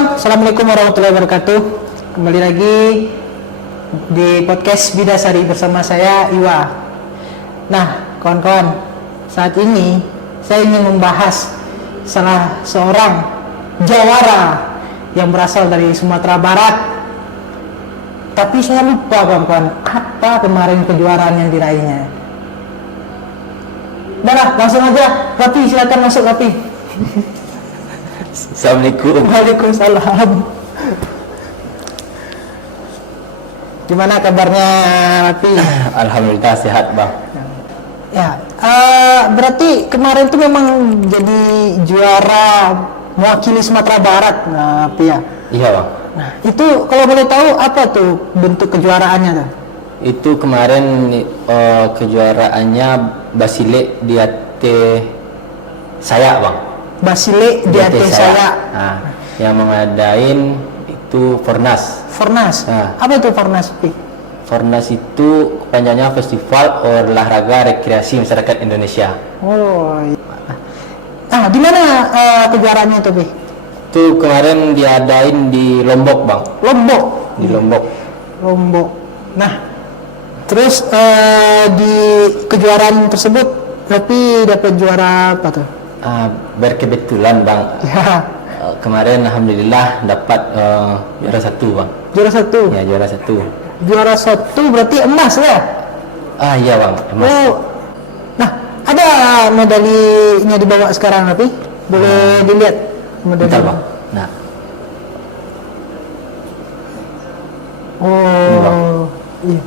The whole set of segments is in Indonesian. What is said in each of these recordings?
Kawan-kawan, Assalamualaikum warahmatullahi wabarakatuh. Kembali lagi di podcast Bidasari bersama saya Iwa. Nah, kawan-kawan, saat ini saya ingin membahas salah seorang jawara yang berasal dari Sumatera Barat. Tapi saya lupa, kawan-kawan, apa kemarin kejuaraan yang diraihnya. Udah, langsung aja. Rapi, silakan masuk, Rapi. Assalamualaikum. Waalaikumsalam. Gimana kabarnya, Rapi? Alhamdulillah sehat, Bang. Ya, berarti kemarin tuh memang jadi juara mewakili Sumatera Barat, nah, Rapi ya? Iya, Bang. Nah, itu kalau boleh tahu apa tuh bentuk kejuaraannya tuh? Itu kemarin kejuaraannya Basile di Ate saya, Bang. Basile di Ate saya. Nah, yang mengadain itu Fornas. Fornas. Nah. Apa itu Fornas, Pi? Fornas itu panjangnya Festival Olahraga Rekreasi Masyarakat Indonesia. Oh, iya. Nah, di mana kejuaraannya tuh, Pi? Itu kemarin diadain di Lombok, Bang. Lombok. Di Lombok. Lombok. Nah, terus di kejuaraan tersebut, Rapi dapat juara apa tuh? Berkebetulan, Bang. Ya, Kemarin alhamdulillah dapat juara 1, Bang. juara 1. Ya, juara 1. Juara 1 berarti emas ya? Iya, Bang, emas. Oh. Nah, ada medalinya dibawa sekarang, Rapi? Boleh dilihat medali. Bentar, Bang. Nah, Ini, Bang. Oh, iya.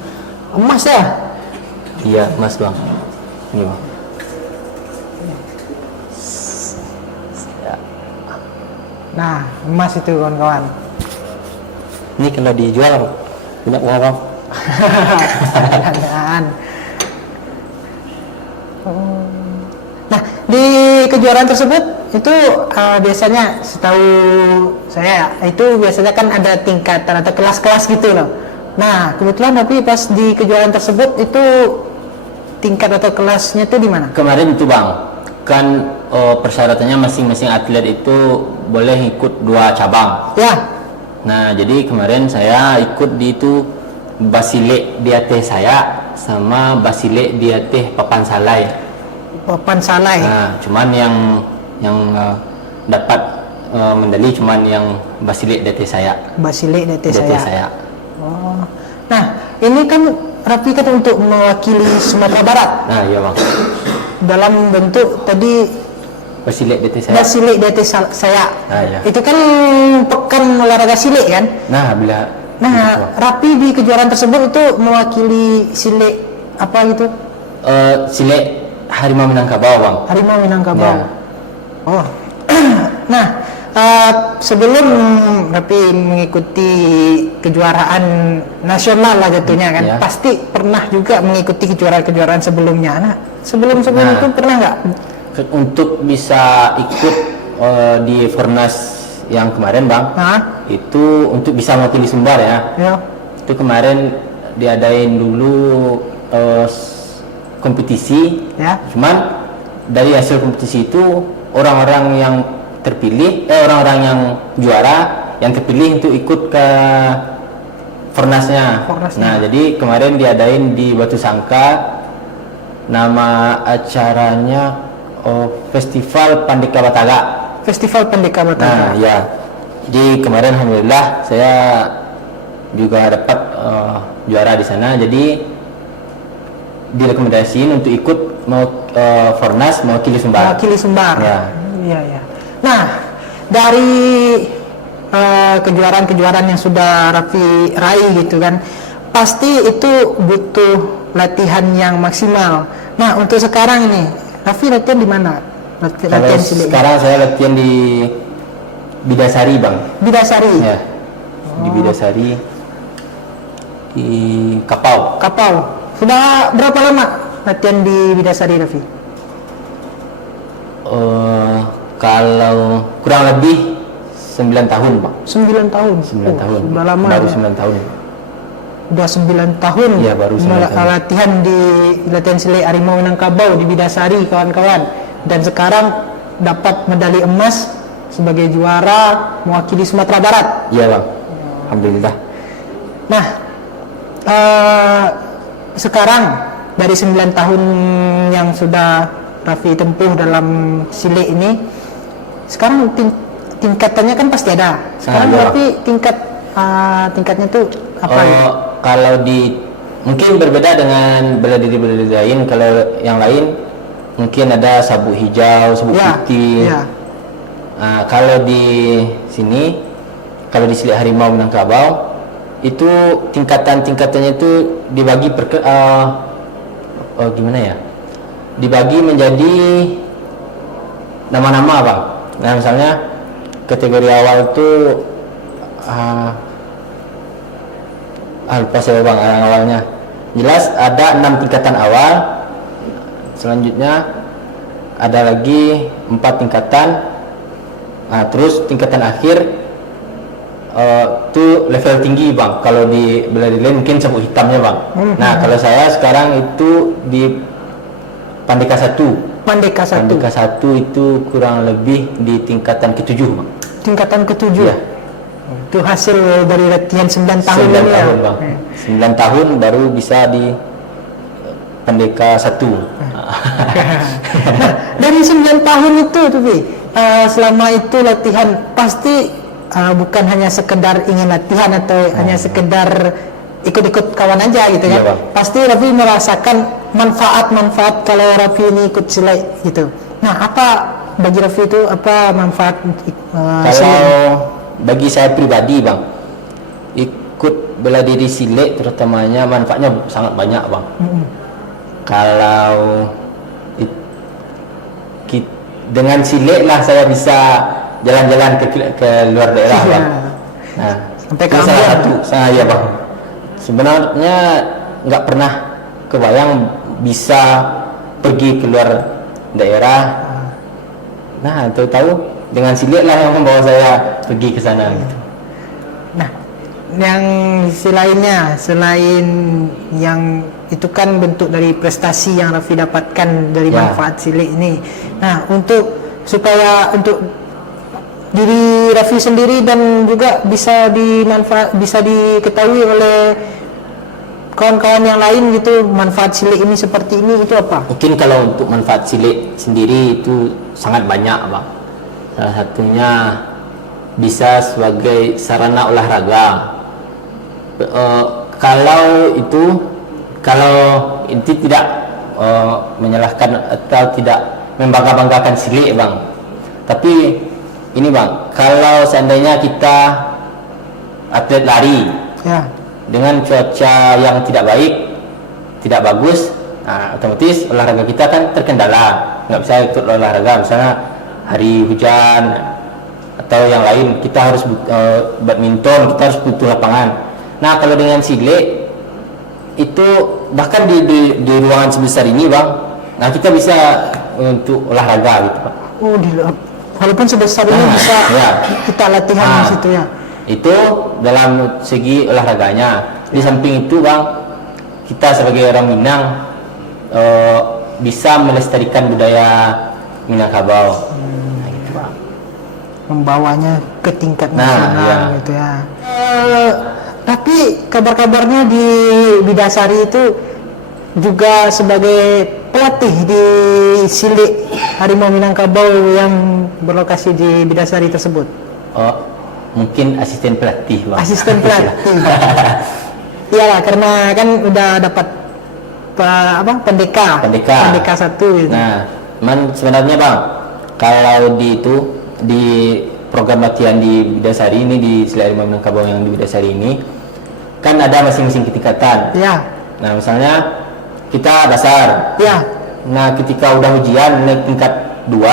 Emas ya? iya, emas, Bang. Ini, Bang. Ya. Nah, emas itu kawan-kawan. Ini kalau dijual banyak uang, Bang. Dandan. Oh. Nah, di kejuaraan tersebut itu biasanya setahu saya itu biasanya kan ada tingkatan atau kelas-kelas gitu loh. Nah, kebetulan tapi pas di kejuaraan tersebut itu tingkat atau kelasnya itu di mana? Kemarin itu, Bang, kan persyaratannya masing-masing atlet itu boleh ikut 2 cabang. Ya, Nah, jadi kemarin saya ikut di itu Basile di Ate saya sama Basile di Ate Papan Salai. Papan Salai. Nah, cuman yang dapat medali cuman yang Basile di Ate saya. Basile DT Di Ate saya. saya. Oh. Nah, ini kan Rapi kan untuk mewakili Sumatera Barat Nah, iya, Bang. dalam bentuk tadi Basile di Ate saya. Basile DT saya. Ah, iya. Itu kan pekan olahraga silik kan? Nah, bila Nah, gitu, Bang. Rapi di kejuaraan tersebut itu mewakili silik apa gitu? Sile Harimau Minangkabau, Bang. Harimau Minangkabau. Ya. Oh. Nah, sebelum Rapi mengikuti kejuaraan nasional lah jatuhnya kan, Ya. pasti pernah juga mengikuti kejuaraan-kejuaraan sebelumnya. Nah, sebelum Nah. itu pernah nggak? Untuk bisa ikut di Fornas yang kemarin, Bang, Nah, itu untuk bisa mewakili Sumbar ya. ya. Itu kemarin diadain dulu kompetisi, Ya. cuman dari hasil kompetisi itu orang-orang yang terpilih, orang-orang yang juara yang terpilih untuk ikut ke Fornasnya. Fornasnya. Nah, jadi kemarin diadain di Batu Sangka, nama acaranya Festival Pandeka Bataga. Festival Pendeka Nah, Bataga. ya. Jadi kemarin alhamdulillah saya juga dapat juara di sana. Jadi direkomendasiin untuk ikut Fornas mewakili Sumbar. Mewakili Sumbar. Ya. Iya, iya. Nah, dari kejuaraan-kejuaraan yang sudah Rafi raih gitu kan, pasti itu butuh latihan yang maksimal. Nah, untuk sekarang ini, Rafi latihan di mana? Kalau Latihan silik. sekarang saya latihan di Bidasari, Bang. Bidasari. Ya. Di Bidasari di Kapau. Kapau. Sudah berapa lama latihan di Bidasari, Rafi? Kalau kurang lebih 9 tahun, Bang. 9 tahun. 9 tahun. Sudah lama. Baru ya. 9 tahun. Udah 9 tahun. Iya, baru 9 tahun. Latihan di latihan silik Harimau Minangkabau di Bidasari, kawan-kawan. Dan sekarang dapat medali emas sebagai juara mewakili Sumatera Barat. Iya bang, alhamdulillah. Nah, sekarang dari 9 tahun yang sudah Raffi tempuh dalam silik ini, sekarang tingkatannya kan pasti ada. Sekarang iya. Raffi tingkatnya tuh apa? Kalau mungkin berbeda dengan bela diri lain. Kalau yang lain mungkin ada sabuk hijau, sabuk putih. Ya. Kalau di sini, kalau di Silik Harimau Minangkabau itu tingkatannya itu dibagi gimana ya? Dibagi menjadi nama-nama bang. Nah misalnya kategori awal itu lupa saya bang yang awalnya. Jelas ada 6 tingkatan awal. Selanjutnya ada lagi 4 tingkatan. Nah, terus tingkatan akhir itu level tinggi bang. Kalau di bela diri lain mungkin sabuk hitamnya bang. Nah kalau saya sekarang itu di Pandeka 1. Pandeka 1. Pandeka 1 itu kurang lebih di tingkatan ke-7 bang. Tingkatan ke-7. Iya. Itu hasil dari latihan 9 tahun 9 ini tahun ya. bang. 9 tahun baru bisa di Pandeka 1. Nah, dari 9 tahun itu tuh Bi, selama itu latihan pasti bukan hanya sekedar ingin latihan atau hanya sekedar ikut-ikut kawan aja gitu kan. Iya, Bang. Pasti Raffi merasakan manfaat-manfaat kalau Raffi ini ikut silat gitu. Nah, apa bagi Raffi itu apa manfaat Kalau bagi saya pribadi bang, ikut bela diri silat terutamanya manfaatnya sangat banyak bang. Kalau dengan silat lah saya bisa jalan-jalan ke luar daerah bang. Nah, sampai itu salah satu. Ya bang. Sebenarnya nggak pernah kebayang bisa pergi ke luar daerah. Nah, tahu dengan silat lah yang membawa saya pergi ke sana gitu. Nah, yang selainnya, selain yang itu kan bentuk dari prestasi yang Raffi dapatkan dari manfaat silat ini. Nah, supaya untuk diri Raffi sendiri dan juga bisa diketahui oleh kawan-kawan yang lain gitu, manfaat silat ini seperti ini itu apa? Mungkin kalau untuk manfaat silat sendiri itu sangat banyak bang. Salah satunya bisa sebagai sarana olahraga. Kalau inti tidak menyalahkan atau tidak membangga-banggakan silat bang, tapi ini bang, kalau seandainya kita atlet lari dengan cuaca yang tidak baik, tidak bagus, nah, otomatis olahraga kita kan terkendala, nggak bisa ikut olahraga, misalnya hari hujan atau yang lain, kita harus badminton, kita harus butuh lapangan. Nah kalau dengan silat itu bahkan di ruangan sebesar ini bang, nah kita bisa untuk olahraga gitu pak. Oh, walaupun sebesar ini bisa kita latihan di situ ya. Itu dalam segi olahraganya. Di samping itu bang, kita sebagai orang Minang bisa melestarikan budaya Minangkabau. Nah, gitu, bang. Membawanya ke tingkat nasional gitu ya. Tapi kabar-kabarnya di Bidasari itu juga sebagai pelatih di Silik Harimau Minangkabau yang berlokasi di Bidasari tersebut. Oh, mungkin asisten pelatih bang. Asisten pelatih. Iyalah, karena kan udah dapat Pandeka 1 gitu. Nah, sebenarnya bang, kalau di program latihan di Bidasari ini, di Silik Harimau Minangkabau yang di Bidasari ini kan ada masing-masing tingkatan. Ya. Nah, misalnya kita dasar. Ya. Nah, ketika udah ujian naik tingkat 2,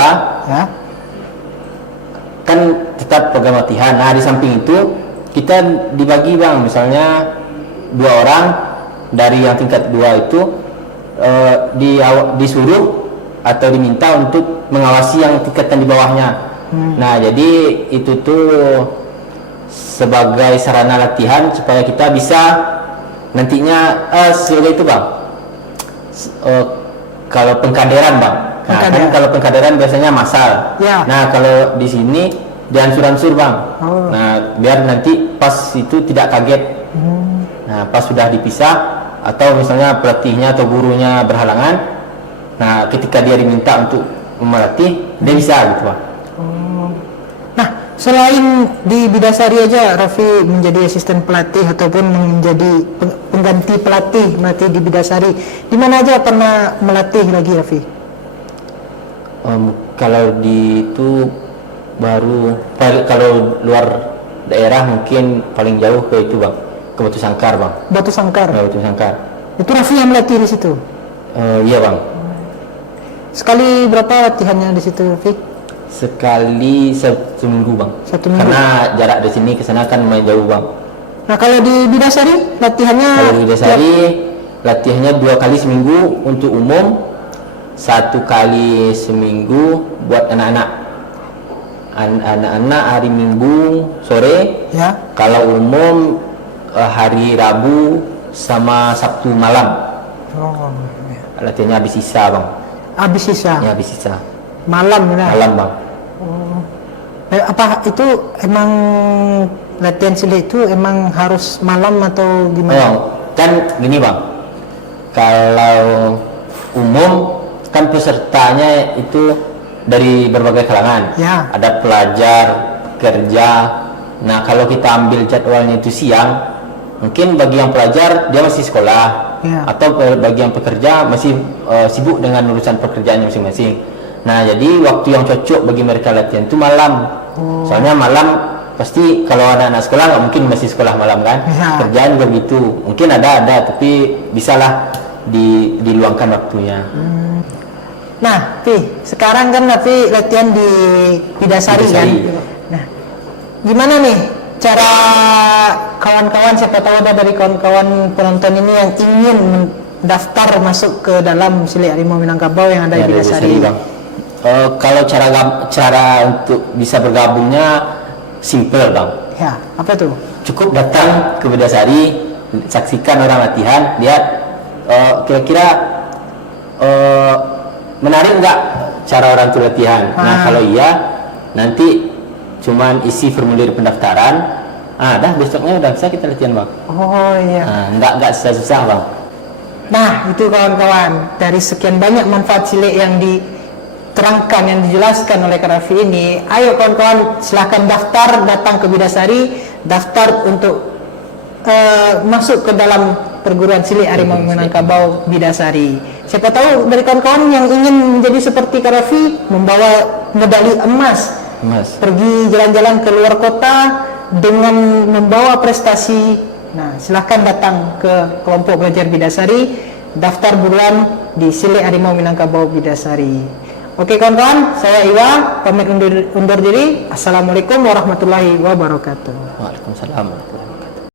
kan tetap program latihan. Nah, di samping itu kita dibagi bang, misalnya 2 orang dari yang tingkat 2 itu disuruh atau diminta untuk mengawasi yang tingkatan di bawahnya. Nah, jadi itu tuh sebagai sarana latihan supaya kita bisa nantinya sebagai itu bang. Kalau pengkaderan bang, nah, kan kalau pengkaderan biasanya massal. Ya. Nah kalau di sini diansur-ansur bang. Oh. Nah biar nanti pas itu tidak kaget. Nah pas sudah dipisah atau misalnya pelatihnya atau gurunya berhalangan, nah ketika dia diminta untuk melatih dia bisa gitu bang. Nah, selain di Bidasari aja Raffi menjadi asisten pelatih ataupun menjadi pengganti pelatih melatih di Bidasari, di mana aja pernah melatih lagi Raffi? Kalau di itu baru kalau luar daerah mungkin paling jauh ke itu bang, ke Batu Sangkar bang. Batu Sangkar. Nah, Batu Sangkar. Itu Raffi yang melatih di situ. Iya bang. Sekali berapa latihannya di situ Raffi? Sekali satu minggu bang. Satu minggu. Karena jarak dari sini ke sana kan lumayan jauh bang. Nah, kalau di Bidasari latihannya? Kalau di Bidasari latihannya 2 kali seminggu untuk umum, 1 kali seminggu buat anak-anak. Anak-anak hari Minggu sore. Ya. Kalau umum hari Rabu sama Sabtu malam. Oh. Latihannya habis sisa bang. Habis sisa. Ya habis sisa. Malam ya. Malam bang. Apa itu emang latihan silat itu emang harus malam atau gimana? Oh, kan gini bang. Kalau umum kan pesertanya itu dari berbagai kalangan. Ya. Ada pelajar, kerja. Nah kalau kita ambil jadwalnya itu siang, mungkin bagi yang pelajar dia masih sekolah, Ya. atau bagi yang pekerja masih sibuk dengan urusan pekerjaannya masing-masing. Nah jadi waktu yang cocok bagi mereka latihan itu malam. Soalnya malam pasti kalau anak-anak sekolah nggak mungkin masih sekolah malam kan. Ya. Kerjaan juga begitu. Mungkin ada tapi bisalah diluangkan waktunya. Nah, Pi, sekarang kan Raffi latihan di Bidasari kan? Bidasari. Nah, gimana nih cara kawan-kawan, siapa tahu ada dari kawan-kawan penonton ini yang ingin daftar masuk ke dalam Silat Harimau Minangkabau yang ada Ya, di Bidasari? Bang. Kalau cara untuk bisa bergabungnya simple bang. Ya, apa tuh? Cukup datang ke Bidasari, saksikan orang latihan, lihat kira-kira menarik nggak cara orang itu latihan. Nah kalau iya nanti cuman isi formulir pendaftaran, dah besoknya udah bisa kita latihan bang. Oh iya. Nggak susah-susah bang. Nah itu kawan-kawan, dari sekian banyak manfaat silat yang diterangkan, yang dijelaskan oleh Kak Raffi ini, ayo kawan-kawan silahkan daftar, datang ke Bidasari, daftar untuk masuk ke dalam perguruan silat Harimau Minangkabau Bidasari. Siapa tahu dari kawan-kawan yang ingin menjadi seperti Kak Raffi, membawa medali emas, pergi jalan-jalan ke luar kota dengan membawa prestasi. Nah, silahkan datang ke kelompok belajar Bidasari, daftar buruan di Silat Harimau Minangkabau Bidasari. Oke kawan-kawan, saya Iwa, pamit undur diri. Assalamualaikum warahmatullahi wabarakatuh. Waalaikumsalam.